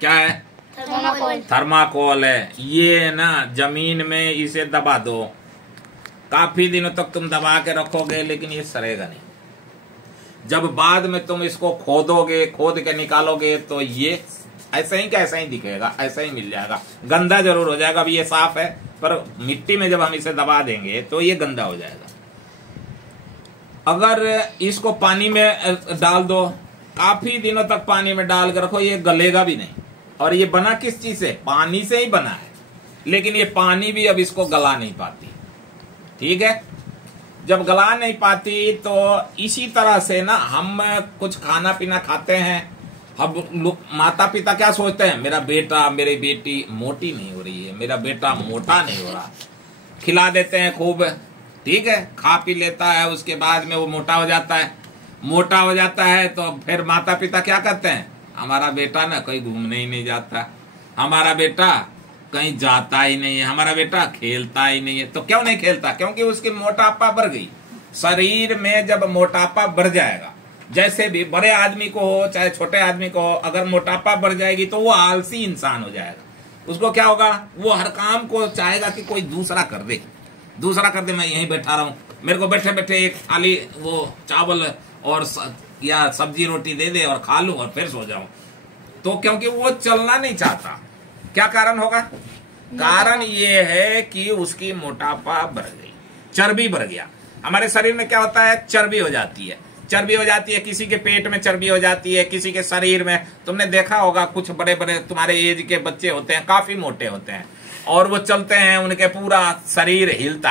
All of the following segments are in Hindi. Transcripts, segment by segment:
क्या है? थर्माकोल। थर्माकोल है। ये ना जमीन में इसे दबा दो, काफी दिनों तक तुम दबा के रखोगे लेकिन ये सड़ेगा नहीं। जब बाद में तुम इसको खोदोगे, खोद के निकालोगे तो ये ऐसा ही का ऐसा ही दिखेगा, ऐसा ही मिल जाएगा। गंदा जरूर हो जाएगा, अभी ये साफ है, पर मिट्टी में जब हम इसे दबा देंगे तो ये गंदा हो जाएगा। अगर इसको पानी में डाल दो, काफी दिनों तक पानी में डाल कर रखो, ये गलेगा भी नहीं। और ये बना किस चीज से? पानी से ही बना है, लेकिन ये पानी भी अब इसको गला नहीं पाती। ठीक है, जब गला नहीं पाती तो इसी तरह से ना हम कुछ खाना पीना खाते हैं। अब माता पिता क्या सोचते हैं, मेरा बेटा मेरी बेटी मोटी नहीं हो रही है, मेरा बेटा मोटा नहीं हो रहा, खिला देते हैं खूब। ठीक है, खा पी लेता है, उसके बाद में वो मोटा हो जाता है। मोटा हो जाता है तो फिर माता पिता क्या करते हैं, हमारा बेटा ना कहीं घूमने ही नहीं जाता, हमारा बेटा कहीं जाता ही नहीं है, हमारा बेटा खेलता ही नहीं है। तो क्यों नहीं खेलता? क्योंकि उसकी मोटापा बढ़ गई। शरीर में जब मोटापा बढ़ जाएगा, जैसे भी बड़े आदमी को हो चाहे छोटे आदमी को हो, अगर मोटापा बढ़ जाएगी तो वो आलसी इंसान हो जाएगा। उसको क्या होगा, वो हर काम को चाहेगा कि कोई दूसरा कर दे, दूसरा कर दे, मैं यहीं बैठा रहूं, मेरे को बैठे बैठे एक थाली वो चावल और या सब्जी रोटी दे दे और खा लूं और फिर सो जाऊं। तो क्योंकि वो चलना नहीं चाहता। क्या कारण होगा? कारण ये है कि उसकी मोटापा बढ़ गई, चर्बी बढ़ गया। हमारे शरीर में क्या होता है, चर्बी हो जाती है। चर्बी हो जाती है, किसी के पेट में चर्बी हो जाती है, किसी के शरीर में। तुमने देखा होगा कुछ बड़े बड़े तुम्हारे एज के बच्चे होते हैं, काफी मोटे होते हैं, और वो चलते हैं, उनके पूरा शरीर हिलता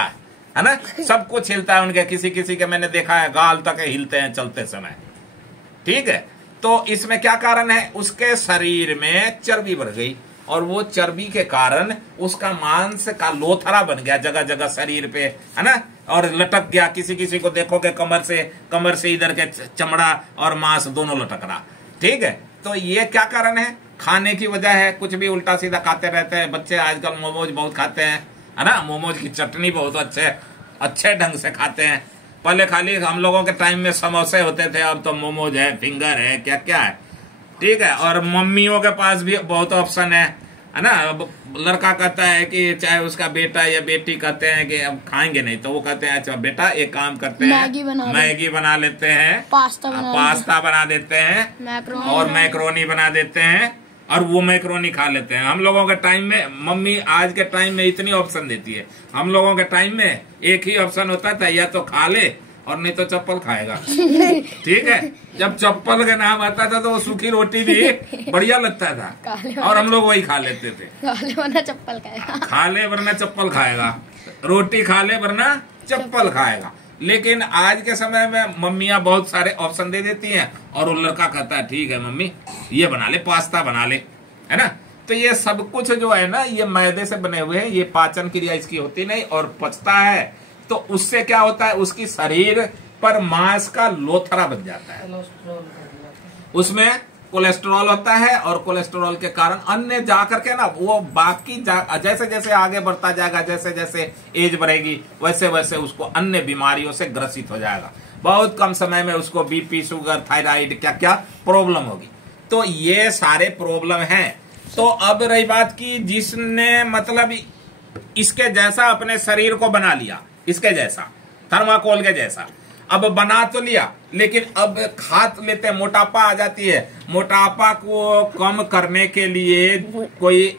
है ना, सब कुछ हिलता है उनके। किसी किसी के मैंने देखा है गाल तक हिलते हैं चलते समय। ठीक है, तो इसमें क्या कारण है, उसके शरीर में चर्बी बढ़ गई, और वो चर्बी के कारण उसका मांस का लोथरा बन गया जगह जगह शरीर पे, है ना, और लटक गया। किसी किसी को देखोगे कमर से इधर के चमड़ा और मांस दोनों लटक रहा। ठीक है, तो ये क्या कारण है? खाने की वजह है। कुछ भी उल्टा सीधा खाते रहते हैं बच्चे। आजकल मोमोज बहुत खाते हैं, है ना, मोमोज की चटनी बहुत अच्छे ढंग से खाते हैं। पहले खाली हम लोगों के टाइम में समोसे होते थे, अब तो मोमोज है, फिंगर है, क्या क्या है। ठीक है, और मम्मियों के पास भी बहुत ऑप्शन है ना। अब लड़का कहता है कि चाहे उसका बेटा या बेटी कहते हैं कि अब खाएंगे नहीं, तो वो कहते हैं अच्छा बेटा एक काम करते हैं, मैगी बना लेते हैं, पास्ता बना देते हैं, और मैक्रोनी बना देते हैं, और वो मैक्रोनी खा लेते हैं। हम लोगों के टाइम में मम्मी आज के टाइम में इतनी ऑप्शन देती है। हम लोगों के टाइम में एक ही ऑप्शन होता था, या तो खा ले और नहीं तो चप्पल खाएगा। ठीक है, जब चप्पल का नाम आता था तो वो सूखी रोटी भी बढ़िया लगता था, और हम लोग वही खा लेते थे। वरना चप्पल खाएगा, खा ले वरना चप्पल खाएगा, रोटी खा ले वरना चप्पल खाएगा। लेकिन आज के समय में मम्मियां बहुत सारे ऑप्शन दे देती हैं, और वो लड़का कहता है ठीक है मम्मी ये बना ले, पास्ता बना ले, है ना। तो ये सब कुछ जो है ना, ये मैदे से बने हुए हैं, ये पाचन क्रिया इसकी होती नहीं और पचता है, तो उससे क्या होता है, उसकी शरीर पर मांस का लोथरा बन जाता है, उसमें कोलेस्ट्रॉल होता है, और कोलेस्ट्रॉल के कारण अन्य जाकर के ना वो बाकी जैसे जैसे आगे बढ़ता जाएगा, जैसे जैसे एज बढ़ेगी वैसे वैसे उसको अन्य बीमारियों से ग्रसित हो जाएगा। बहुत कम समय में उसको बीपी, शुगर, थायराइड, क्या क्या प्रॉब्लम होगी। तो ये सारे प्रॉब्लम हैं। तो अब रही बात की जिसने मतलब इसके जैसा अपने शरीर को बना लिया, इसके जैसा थर्माकोल के जैसा, अब बना तो लिया, लेकिन अब खा लेते, मोटापा आ जाती है। मोटापा को कम करने के लिए कोई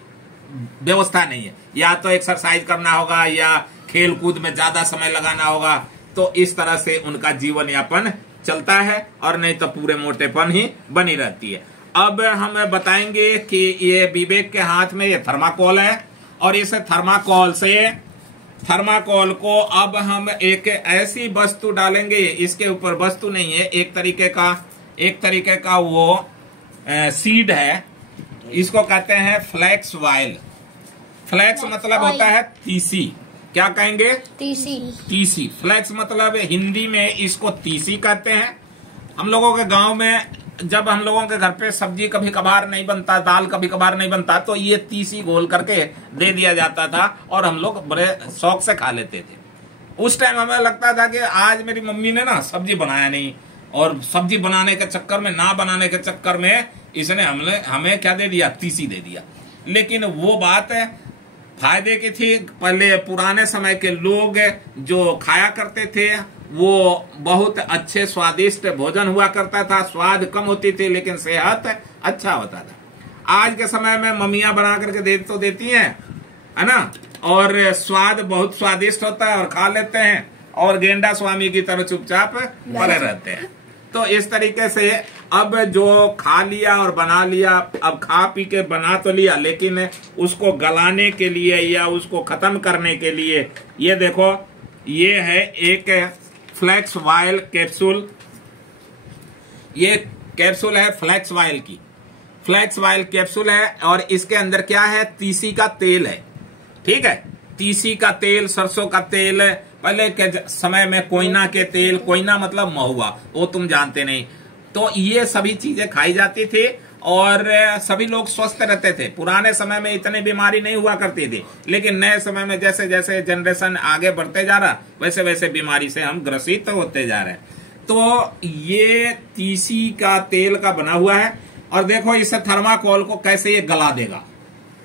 व्यवस्था नहीं है, या तो एक्सरसाइज करना होगा या खेल कूद में ज्यादा समय लगाना होगा। तो इस तरह से उनका जीवन यापन चलता है, और नहीं तो पूरे मोटेपन ही बनी रहती है। अब हम बताएंगे कि ये विवेक के हाथ में ये थर्माकोल है, और इस थर्माकोल को अब हम एक ऐसी वस्तु डालेंगे, इसके ऊपर वस्तु नहीं है, एक तरीके का वो सीड है, इसको कहते हैं फ्लैक्स ऑयल। फ्लैक्स मतलब होता है तीसी। क्या कहेंगे? तीसी। फ्लैक्स मतलब हिंदी में इसको तीसी कहते हैं। हम लोगों के गांव में जब हम लोगों के घर पे सब्जी कभी कभार नहीं बनता, दाल कभी कभार नहीं बनता, तो ये तीसी घोल करके दे दिया जाता था, और हम लोग बड़े शौक से खा लेते थे। उस टाइम हमें लगता था कि आज मेरी मम्मी ने ना सब्जी बनाया नहीं, और सब्जी बनाने के चक्कर में, ना बनाने के चक्कर में इसने हमें क्या दे दिया, तीसी दे दिया। लेकिन वो बात फायदे की थी। पहले पुराने समय के लोग जो खाया करते थे वो बहुत अच्छे स्वादिष्ट भोजन हुआ करता था, स्वाद कम होती थी लेकिन सेहत अच्छा होता था। आज के समय में मम्मियां बना करके देती हैं, है ना, और स्वाद बहुत स्वादिष्ट होता है और खा लेते हैं और गेंडा स्वामी की तरह चुपचाप पड़े रहते हैं। तो इस तरीके से अब जो खा लिया और बना लिया, अब खा पी के बना तो लिया लेकिन उसको गलाने के लिए या उसको खत्म करने के लिए, ये देखो ये है एक फ्लैक्स वाइल कैप्सूल। ये कैप्सूल है फ्लैक्स वाइल की, फ्लैक्स वाइल कैप्सूल है और इसके अंदर क्या है, तीसी का तेल है। ठीक है, तीसी का तेल, सरसों का तेल, पहले के समय में कोयना के तेल, कोयना मतलब महुआ, वो तुम जानते नहीं। तो ये सभी चीजें खाई जाती थी और सभी लोग स्वस्थ रहते थे। पुराने समय में इतनी बीमारी नहीं हुआ करती थी, लेकिन नए समय में जैसे जैसे जनरेशन आगे बढ़ते जा रहा वैसे वैसे बीमारी से हम ग्रसित होते जा रहे हैं। तो ये तीसी का तेल का बना हुआ है और देखो इसे थर्माकोल को कैसे ये गला देगा,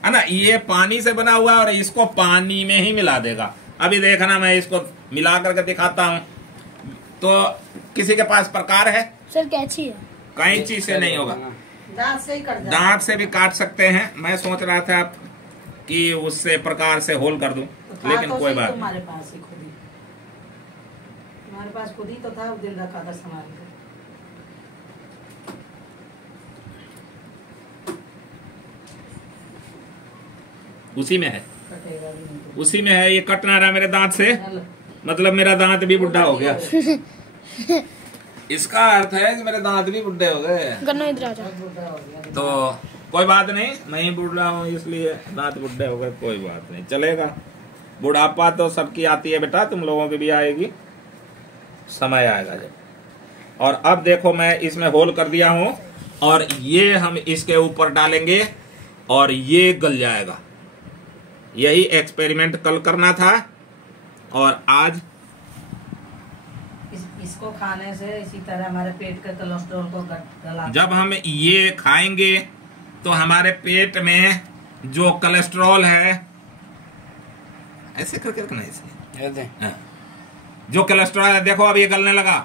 है ना। ये पानी से बना हुआ है और इसको पानी में ही मिला देगा। अभी देखना, मैं इसको मिला करके दिखाता हूँ। तो किसी के पास प्रकार है सर? कैंची है? कैंची से नहीं होगा, दांत से ही कट जाता है। दांत से भी काट सकते हैं। मैं सोच रहा था कि उससे प्रकार से होल कर दूं, लेकिन तो कोई सही बात नहीं। तुम्हारे पास ही खुद ही, तुम्हारे पास खुद ही तो था, उस दिन रखा था संभाल के। उसी में है, कटेगा भी नहीं उसी में है। ये कट ना रहा मेरे दांत से, तो। मतलब मेरा दांत भी बुढ़ा हो गया। इसका अर्थ है कि मेरे दांत भी बुढ़े हो गए। गन्ना इधर आ जाओ। बुढ़ा हो गया। तो कोई बात नहीं, मैं ही बुढ़ा हूँ इसलिए दांत बुढ़े हो गए, कोई बात नहीं, चलेगा। बुढ़ापा तो सबकी आती है बेटा, तुम लोगों की भी आएगी, समय आएगा जब। और अब देखो मैं इसमें होल कर दिया हूँ और ये हम इसके ऊपर डालेंगे और ये गल जाएगा। यही एक्सपेरिमेंट कल करना था और आज इसको खाने से इसी तरह हमारे पेट के कोलेस्ट्रॉल को गला। जब हम ये खाएंगे तो हमारे पेट में जो कोलेस्ट्रॉल है, ऐसे करके रखना, ऐसे हाँ। जो कोलेस्ट्रॉल है देखो अब ये गलने लगा,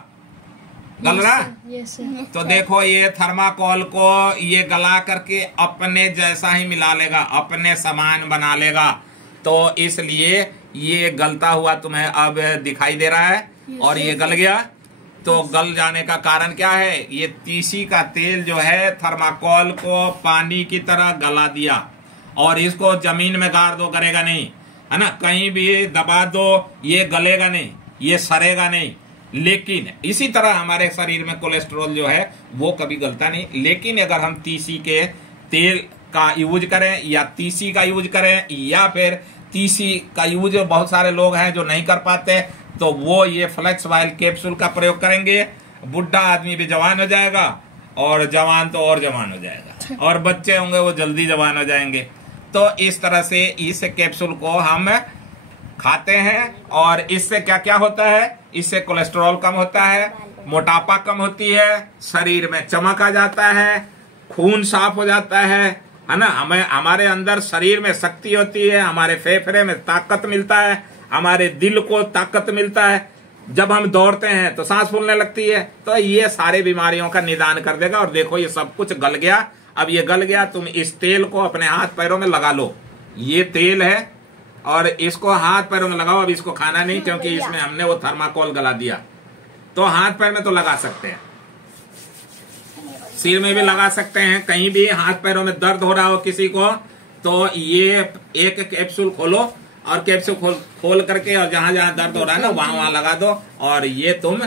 गल रहा। यस तो देखो ये थर्माकोल को ये गला करके अपने जैसा ही मिला लेगा, अपने समान बना लेगा। तो इसलिए ये गलता हुआ तुम्हें अब दिखाई दे रहा है और ये गल गया। तो गल जाने का कारण क्या है, ये तीसी का तेल जो है थर्माकोल को पानी की तरह गला दिया और इसको जमीन में गाड़ दो, करेगा नहीं, है ना, कहीं भी दबा दो ये गलेगा नहीं, ये सरेगा नहीं। लेकिन इसी तरह हमारे शरीर में कोलेस्ट्रॉल जो है वो कभी गलता नहीं। लेकिन अगर हम तीसी के तेल का यूज करें या तीसी का यूज करें या फिर तीसी का यूज बहुत सारे लोग हैं जो नहीं कर पाते, तो वो ये फ्लैक्स वाइल कैप्सूल का प्रयोग करेंगे। बुढ़ा आदमी भी जवान हो जाएगा और जवान तो और जवान हो जाएगा और बच्चे होंगे वो जल्दी जवान हो जाएंगे। तो इस तरह से इस कैप्सूल को हम खाते हैं और इससे क्या क्या होता है, इससे कोलेस्ट्रॉल कम होता है, मोटापा कम होती है, शरीर में चमक आ जाता है, खून साफ हो जाता है ना, हमें हमारे अंदर शरीर में शक्ति होती है, हमारे फेफड़े में ताकत मिलता है, हमारे दिल को ताकत मिलता है। जब हम दौड़ते हैं तो सांस फूलने लगती है। तो ये सारे बीमारियों का निदान कर देगा। और देखो ये सब कुछ गल गया। अब ये गल गया, तुम इस तेल को अपने हाथ पैरों में लगा लो। ये तेल है और इसको हाथ पैरों में लगाओ। अब इसको खाना नहीं क्योंकि इसमें हमने वो थर्माकोल गला दिया। तो हाथ पैर में तो लगा सकते हैं, सिर में भी लगा सकते हैं, कहीं भी हाथ पैरों में दर्द हो रहा हो किसी को, तो ये एक कैप्सूल खोलो और कैप्सूल खोल करके और जहां जहां दर्द हो रहा है ना वहां लगा दो और ये तुम